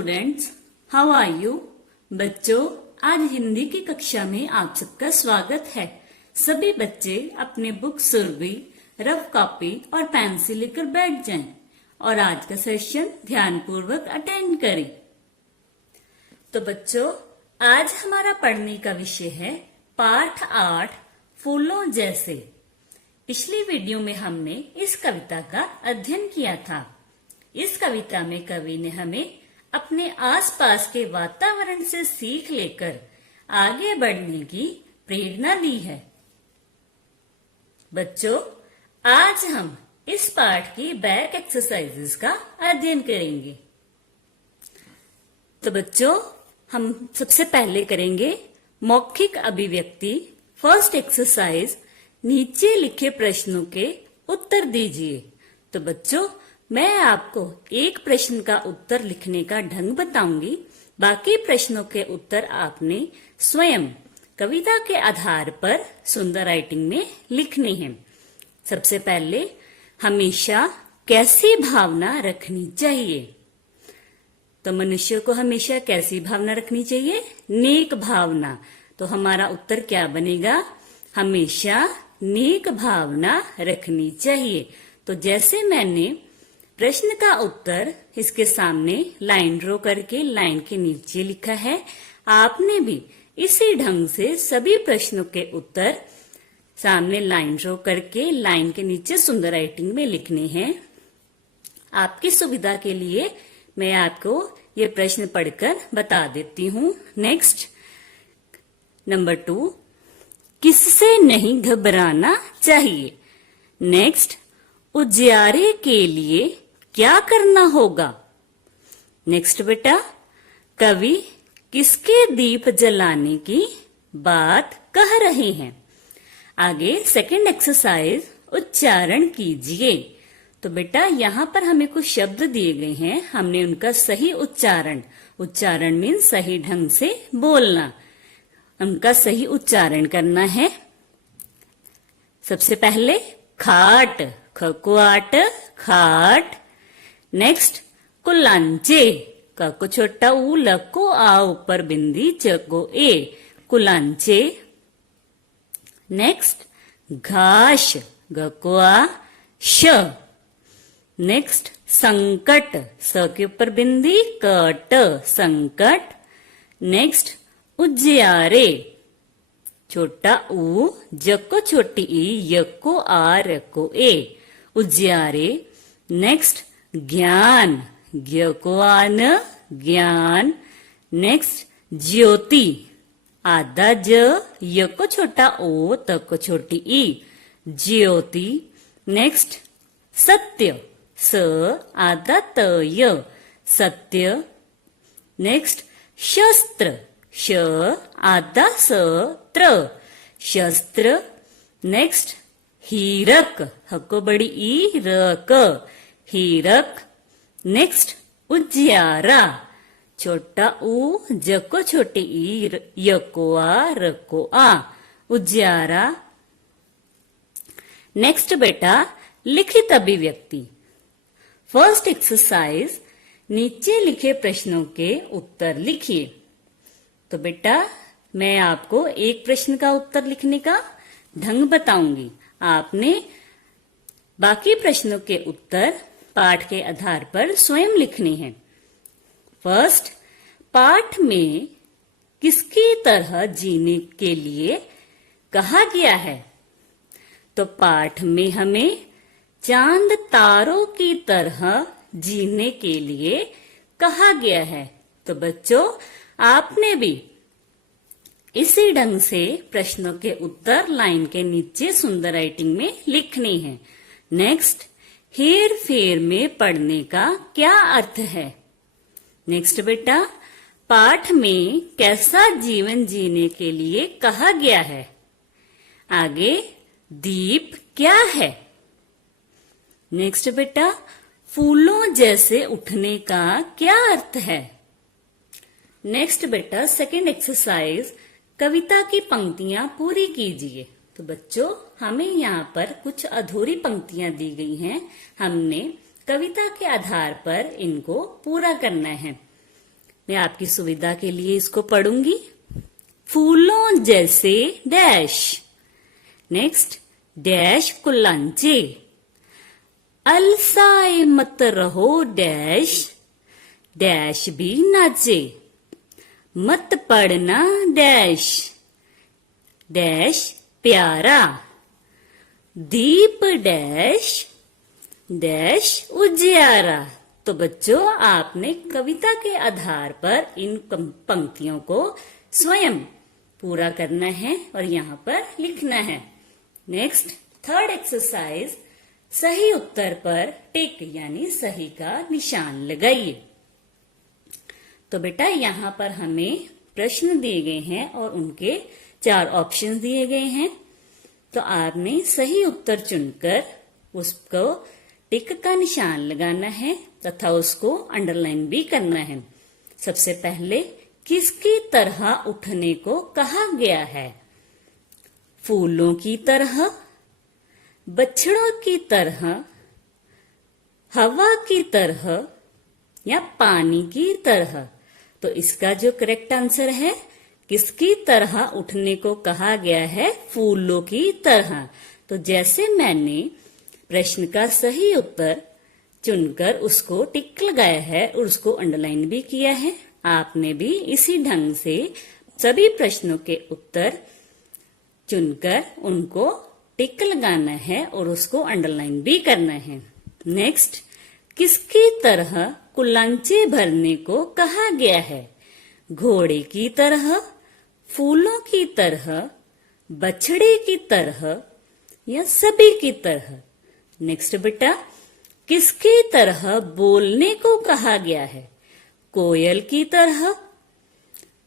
Students, how are you? बच्चों, आज हिंदी की कक्षा में आप सबका स्वागत है। सभी बच्चे अपने बुक, सुरभि, रफ कॉपी और पेन से लेकर बैठ जाएं और आज का सेशन ध्यानपूर्वक अटेंड करें। तो बच्चों, आज हमारा पढ़ने का विषय है पाठ 8 फूलों जैसे। पिछली वीडियो में हमने इस कविता का अध्ययन किया था। इस कविता में कवि ने हमें अपने आसपास के वातावरण से सीख लेकर आगे बढ़ने की प्रेरणा दी है। बच्चों, आज हम इस पाठ की बैक एक्सरसाइजेस का अध्ययन करेंगे। तो बच्चों, हम सबसे पहले करेंगे मौखिक अभिव्यक्ति। फर्स्ट एक्सरसाइज, नीचे लिखे प्रश्नों के उत्तर दीजिए। तो बच्चों, मैं आपको एक प्रश्न का उत्तर लिखने का ढंग बताऊंगी। बाकी प्रश्नों के उत्तर आपने स्वयं कविता के आधार पर सुंदर राइटिंग में लिखने हैं। सबसे पहले, हमेशा कैसी भावना रखनी चाहिए? तो मनुष्य को हमेशा कैसी भावना रखनी चाहिए? नेक भावना। तो हमारा उत्तर क्या बनेगा? हमेशा नेक भावना रखनी चाहिए। तो जैसे मैंने प्रश्न का उत्तर इसके सामने लाइन ड्रॉ करके लाइन के नीचे लिखा है, आपने भी इसी ढंग से सभी प्रश्नों के उत्तर सामने लाइन ड्रॉ करके लाइन के नीचे सुंदर राइटिंग में लिखने हैं। आपकी सुविधा के लिए मैं आपको ये प्रश्न पढ़कर बता देती हूँ। नेक्स्ट, नंबर 2, किससे नहीं घबराना चाहिए? नेक्स्ट, उजियारे के लिए क्या करना होगा? नेक्स्ट बेटा, कवि किसके दीप जलाने की बात कह रहे हैं? आगे सेकंड एक्सरसाइज, उच्चारण कीजिए। तो बेटा, यहाँ पर हमें कुछ शब्द दिए गए हैं, हमने उनका सही उच्चारण मीन्स सही ढंग से बोलना, उनका सही उच्चारण करना है। सबसे पहले खाट, खकुआट, खाट। नेक्स्ट, कुलांचे, क को छोटा ऊ, ल को आ, ऊपर बिंदी, च को ए, कुलांचे। नेक्स्ट, घास, ग को आ, श। नेक्स्ट, संकट, स के ऊपर बिंदी, कट, संकट। नेक्स्ट, उजियारे, छोटा ऊ, ज को छोटी ई, य को आ, र को ए, उजियारे। नेक्स्ट, ज्ञान, ज्ञ को आन, ज्ञान। नेक्स्ट, ज्योति, आधा ज, य को छोटा ओ, त को छोटी ई, ज्योति। नेक्स्ट, सत्य, स आधा त य, सत्य। नेक्स्ट, शस्त्र, श आधा स त्र, शस्त्र। नेक्स्ट, हीरक, ह को बड़ी ई, र क, हीरक। नेक्स्ट, उजियारा, छोटा ऊ, ज को छोटी ई, य को आ, र को आ, उजियारा। नेक्स्ट बेटा, लिखित अभिव्यक्ति। फर्स्ट एक्सरसाइज, नीचे लिखे प्रश्नों के उत्तर लिखिए। तो बेटा, मैं आपको एक प्रश्न का उत्तर लिखने का ढंग बताऊंगी, आपने बाकी प्रश्नों के उत्तर पाठ के आधार पर स्वयं लिखने हैं। फर्स्ट, पाठ में किसकी तरह जीने के लिए कहा गया है? तो पाठ में हमें चांद तारों की तरह जीने के लिए कहा गया है। तो बच्चों, आपने भी इसी ढंग से प्रश्नों के उत्तर लाइन के नीचे सुंदर राइटिंग में लिखने हैं। नेक्स्ट, हेर फेर में पढ़ने का क्या अर्थ है? नेक्स्ट बेटा, पाठ में कैसा जीवन जीने के लिए कहा गया है? आगे, दीप क्या है? नेक्स्ट बेटा, फूलों जैसे उठने का क्या अर्थ है? नेक्स्ट बेटा, सेकंड एक्सरसाइज, कविता की पंक्तियां पूरी कीजिए। तो बच्चों, हमें यहाँ पर कुछ अधूरी पंक्तियां दी गई हैं, हमने कविता के आधार पर इनको पूरा करना है। मैं आपकी सुविधा के लिए इसको पढ़ूंगी। फूलों जैसे डैश। नेक्स्ट, डैश कुलांचे। अलसाए मत रहो डैश, डैश भी नाचे। मत पढ़ना डैश, डैश प्यारा। दीप डैश, डैश उजियारा। तो बच्चों, आपने कविता के आधार पर इन पंक्तियों को स्वयं पूरा करना है और यहाँ पर लिखना है। नेक्स्ट, थर्ड एक्सरसाइज, सही उत्तर पर टिक यानी सही का निशान लगाइए। तो बेटा, यहाँ पर हमें प्रश्न दिए गए हैं और उनके 4 ऑप्शन दिए गए हैं। तो आपने सही उत्तर चुनकर उसको टिक का निशान लगाना है तथा उसको अंडरलाइन भी करना है। सबसे पहले, किसकी तरह उठने को कहा गया है? फूलों की तरह, बछड़ों की तरह, हवा की तरह या पानी की तरह। तो इसका जो करेक्ट आंसर है, किसकी तरह उठने को कहा गया है? फूलों की तरह। तो जैसे मैंने प्रश्न का सही उत्तर चुनकर उसको टिक लगाया है और उसको अंडरलाइन भी किया है, आपने भी इसी ढंग से सभी प्रश्नों के उत्तर चुनकर उनको टिक लगाना है और उसको अंडरलाइन भी करना है। नेक्स्ट, किसकी तरह कुलांचे भरने को कहा गया है? घोड़े की तरह, फूलों की तरह, बछड़े की तरह या सभी की तरह। नेक्स्ट बेटा, किसकी तरह बोलने को कहा गया है? कोयल की तरह,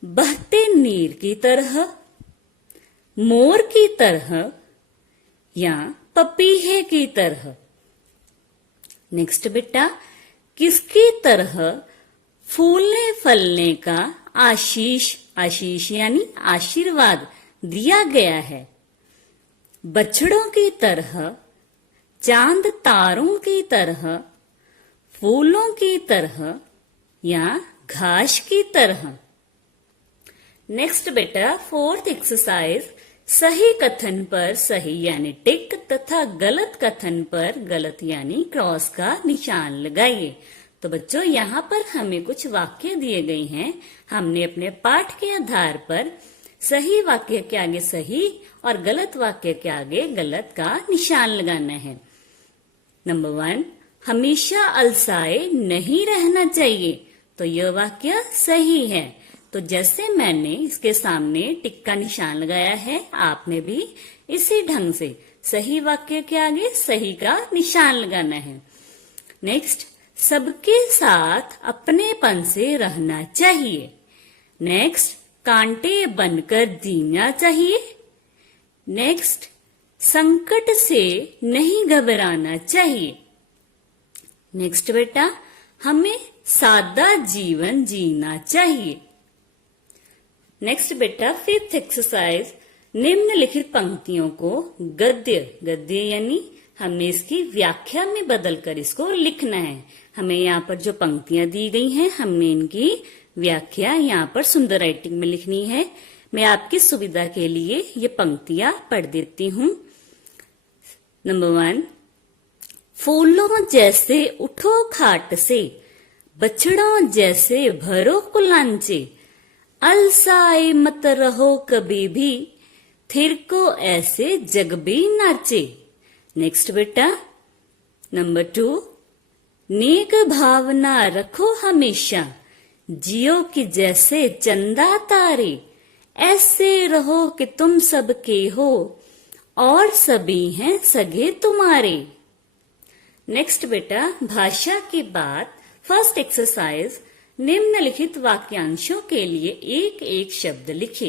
बहते नीर की तरह, मोर की तरह या पपीहे की तरह। नेक्स्ट बेटा, किसकी तरह फूलने फलने का आशीष, आशीष यानी आशीर्वाद दिया गया है? बछड़ों की तरह, चांद तारों की तरह, फूलों की तरह या घास की तरह। नेक्स्ट बेटा, फोर्थ एक्सरसाइज, सही कथन पर सही यानी टिक तथा गलत कथन पर गलत यानी क्रॉस का निशान लगाइए। तो बच्चों, यहाँ पर हमें कुछ वाक्य दिए गए हैं। हमने अपने पाठ के आधार पर सही वाक्य के आगे सही और गलत वाक्य के आगे गलत का निशान लगाना है। नंबर 1, हमेशा अलसाए नहीं रहना चाहिए। तो यह वाक्य सही है। तो जैसे मैंने इसके सामने टिक का निशान लगाया है, आपने भी इसी ढंग से सही वाक्य के आगे सही का निशान लगाना है। नेक्स्ट, सबके साथ अपनेपन से रहना चाहिए। नेक्स्ट, कांटे बनकर जीना चाहिए। नेक्स्ट, संकट से नहीं घबराना चाहिए। नेक्स्ट बेटा, हमें सादा जीवन जीना चाहिए। नेक्स्ट बेटा, फिफ्थ एक्सरसाइज, निम्नलिखित पंक्तियों को गद्य, गद्य यानी हमने इसकी व्याख्या में बदलकर इसको लिखना है। हमें यहाँ पर जो पंक्तियां दी गई हैं, हमने इनकी व्याख्या यहाँ पर सुंदर राइटिंग में लिखनी है। मैं आपकी सुविधा के लिए ये पंक्तियां पढ़ देती हूँ। नंबर 1, फूलों जैसे उठो खाट से, बछड़ों जैसे भरो कुलांचे, अलसाए मत रहो कभी भी, थिर को ऐसे जग भी नाचे। नेक्स्ट बेटा, नंबर 2, नेक भावना रखो हमेशा, जियो कि जैसे चंदा तारे, ऐसे रहो कि तुम सबके हो और सभी हैं सगे तुम्हारे। नेक्स्ट बेटा, भाषा के बाद फर्स्ट एक्सरसाइज, निम्नलिखित वाक्यांशों के लिए एक एक शब्द लिखे।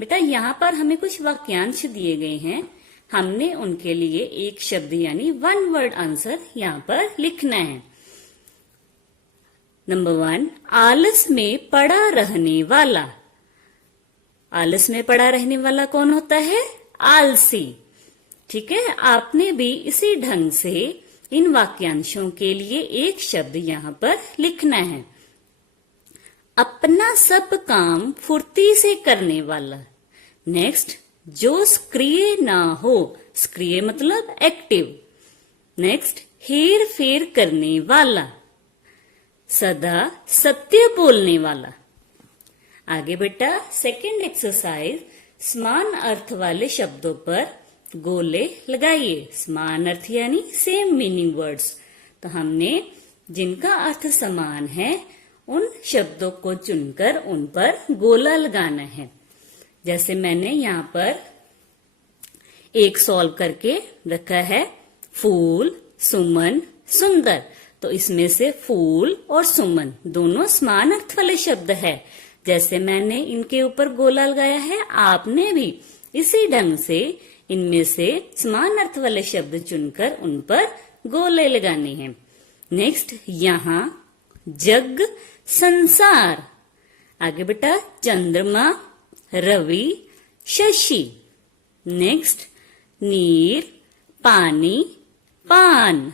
बेटा, यहाँ पर हमें कुछ वाक्यांश दिए गए हैं, हमने उनके लिए एक शब्द यानी 1 वर्ड आंसर यहाँ पर लिखना है। नंबर 1, आलस में पड़ा रहने वाला। आलस में पड़ा रहने वाला कौन होता है? आलसी। ठीक है, आपने भी इसी ढंग से इन वाक्यांशों के लिए एक शब्द यहाँ पर लिखना है। अपना सब काम फुर्ती से करने वाला। नेक्स्ट, जो सक्रिय ना हो, सक्रिय मतलब एक्टिव। नेक्स्ट, हेर फेर करने वाला, सदा सत्य बोलने वाला। आगे बेटा सेकंड एक्सरसाइज, समान अर्थ वाले शब्दों पर गोले लगाइए। समान अर्थ यानी सेम मीनिंग वर्ड्स। तो हमने जिनका अर्थ समान है उन शब्दों को चुनकर उन पर गोला लगाना है। जैसे मैंने यहाँ पर एक सॉल्व करके रखा है, फूल, सुमन, सुंदर। तो इसमें से फूल और सुमन दोनों समान अर्थ वाले शब्द है। जैसे मैंने इनके ऊपर गोला लगाया है, आपने भी इसी ढंग से इनमें से समान अर्थ वाले शब्द चुनकर उन पर गोले लगाने हैं। नेक्स्ट, यहाँ जग, संसार। आगे बेटा चंद्रमा, रवि, शशि। नेक्स्ट, नीर, पानी, पान।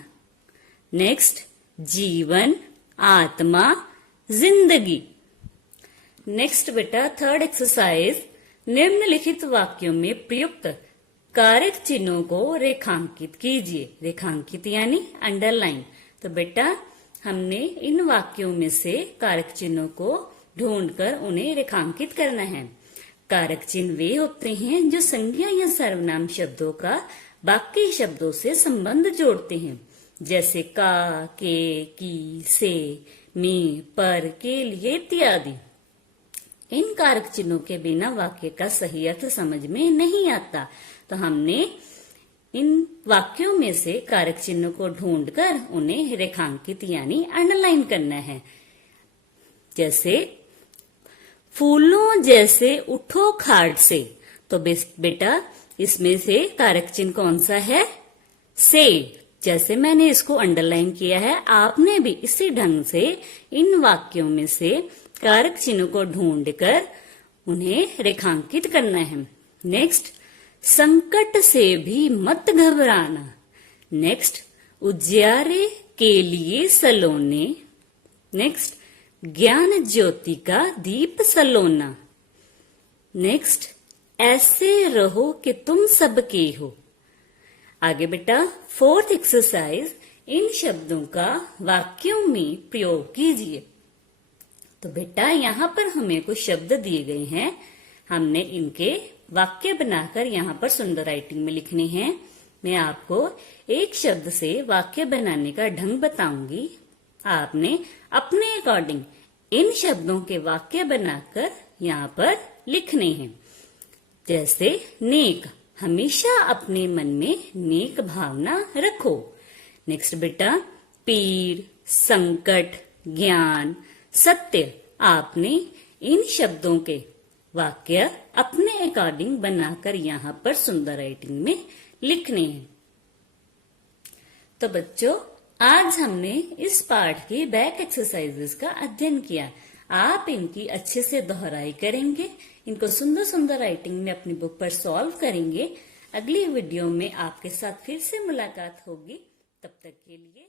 नेक्स्ट, जीवन, आत्मा, जिंदगी। नेक्स्ट बेटा थर्ड एक्सरसाइज, निम्नलिखित वाक्यों में प्रयुक्त कारक चिन्हों को रेखांकित कीजिए। रेखांकित यानी अंडरलाइन। तो बेटा हमने इन वाक्यों में से कारक चिन्हों को ढूंढकर उन्हें रेखांकित करना है। कारक चिन्ह वे होते हैं जो संज्ञा या सर्वनाम शब्दों का बाकी शब्दों से संबंध जोड़ते हैं, जैसे का, के, की, से, में, पर, के लिए इत्यादि। इन कारक चिन्हों के बिना वाक्य का सही अर्थ समझ में नहीं आता। तो हमने इन वाक्यों में से कारक चिन्हों को ढूंढकर उन्हें रेखांकित यानी अंडरलाइन करना है। जैसे फूलों जैसे उठो खाट से। तो बेटा इसमें से कारक चिन्ह कौन सा है? से। जैसे मैंने इसको अंडरलाइन किया है, आपने भी इसी ढंग से इन वाक्यों में से कारक चिन्हों को ढूंढकर उन्हें रेखांकित करना है। नेक्स्ट, संकट से भी मत घबराना। नेक्स्ट, उजियारे के लिए सलोने। नेक्स्ट, ज्ञान ज्योति का दीप सलोना। नेक्स्ट, ऐसे रहो कि तुम सबके हो। आगे बेटा फोर्थ एक्सरसाइज, इन शब्दों का वाक्यों में प्रयोग कीजिए। तो बेटा यहाँ पर हमें कुछ शब्द दिए गए हैं, हमने इनके वाक्य बनाकर यहाँ पर सुंदर राइटिंग में लिखने हैं। मैं आपको एक शब्द से वाक्य बनाने का ढंग बताऊंगी, आपने अपने अकॉर्डिंग इन शब्दों के वाक्य बनाकर यहाँ पर लिखने हैं। जैसे नेक, हमेशा अपने मन में नेक भावना रखो। नेक्स्ट बेटा पीर, संकट, ज्ञान, सत्य। आपने इन शब्दों के वाक्य अपने अकॉर्डिंग बनाकर यहाँ पर सुंदर राइटिंग में लिखने हैं। तो बच्चों आज हमने इस पाठ के बैक एक्सरसाइजेस का अध्ययन किया। आप इनकी अच्छे से दोहराई करेंगे, इनको सुंदर सुंदर राइटिंग में अपनी बुक पर सॉल्व करेंगे। अगली वीडियो में आपके साथ फिर से मुलाकात होगी। तब तक के लिए